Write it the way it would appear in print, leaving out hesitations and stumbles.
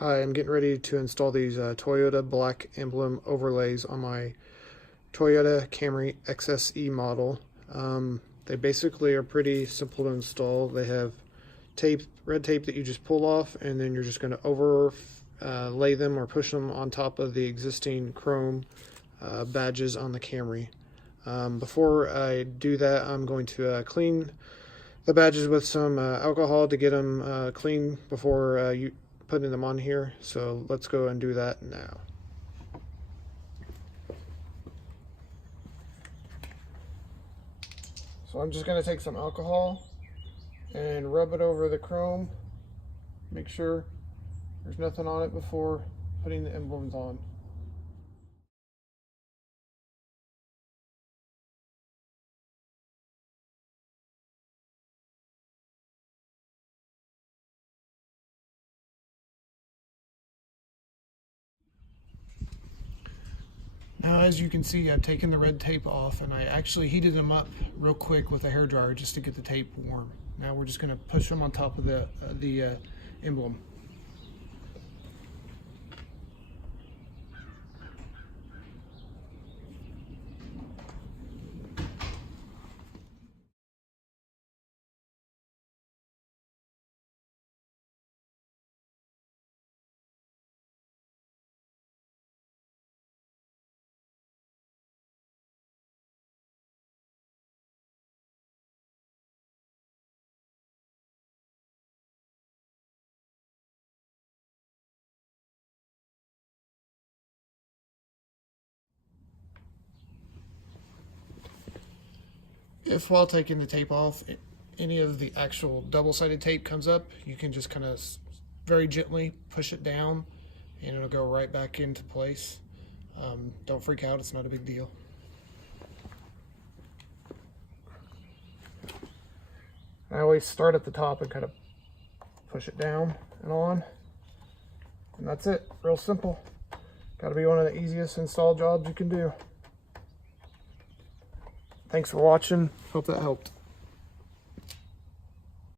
Hi, I'm getting ready to install these Toyota black emblem overlays on my Toyota Camry XSE model. They basically are pretty simple to install. They have red tape that you just pull off, and then you're just going to overlay them or push them on top of the existing chrome badges on the Camry. Before I do that, I'm going to clean the badges with some alcohol to get them clean before you putting them on here. So let's go and do that now. So I'm just going to take some alcohol and rub it over the chrome. Make sure there's nothing on it before putting the emblems on. Now, as you can see, I've taken the red tape off, and I actually heated them up real quick with a hairdryer just to get the tape warm. Now we're just going to push them on top of the emblem. If while taking the tape off, any of the actual double-sided tape comes up, you can just kind of very gently push it down and it'll go right back into place. Don't freak out, it's not a big deal. I always start at the top and kind of push it down and on. And that's it, real simple. Gotta be one of the easiest install jobs you can do. Thanks for watching. Hope that helped.